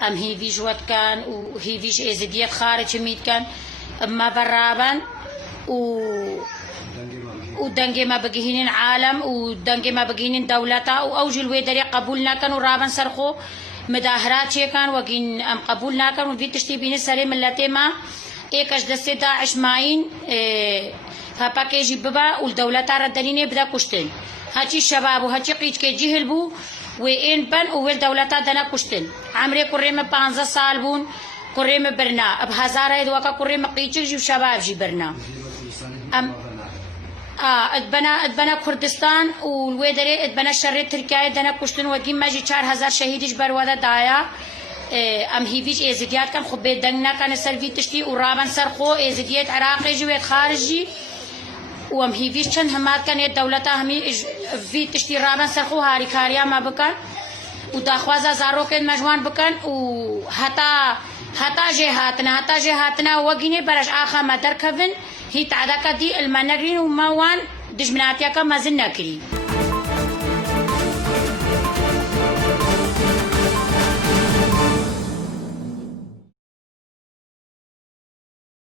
ام هیویش ود کن و هیویش ازدیت خارج مید کن ما برابن و دنگ ما بگهینن عالم و دنگ ما بگهینن دولتا و اوجل ویدری قبول نکن و رابن سرخو مظاهرات چه کن وگین ام قبول نکن و بی تشتی بین سر ملت ما ایکش دست داعش ماین فپاکیجی ببا و دولتا ردنینه بدا کشتن هاچی شباب و هاچی قیچ که جهل بو و این بن و دولتا دنا کشتن عمری کریم 15 سال بون کریم برنا اب هزار اید وکا کریم قیچک جی شباب جی برنا ادبنا کردستان و ویدری ادبنا شر ترکیه دنا کشتن و گیم ماجی 4000 شهیدش برواده دایا ام هیویش ازدیات کن خب دنگ نکن سروی تشتی و رابن سرخو ازدیات عراقی جوید خارجی و ام هیویش چند همات کن دولتا همی في تشتی رابن سرخو هاری کاریا ما بکن و داخوازا زارو کن مجوان بکن و حتا جهاتنا وگینه برش آخا ما درکفن هی تعداکا دی المنرین و موان دجمناتیا کا مزن نکری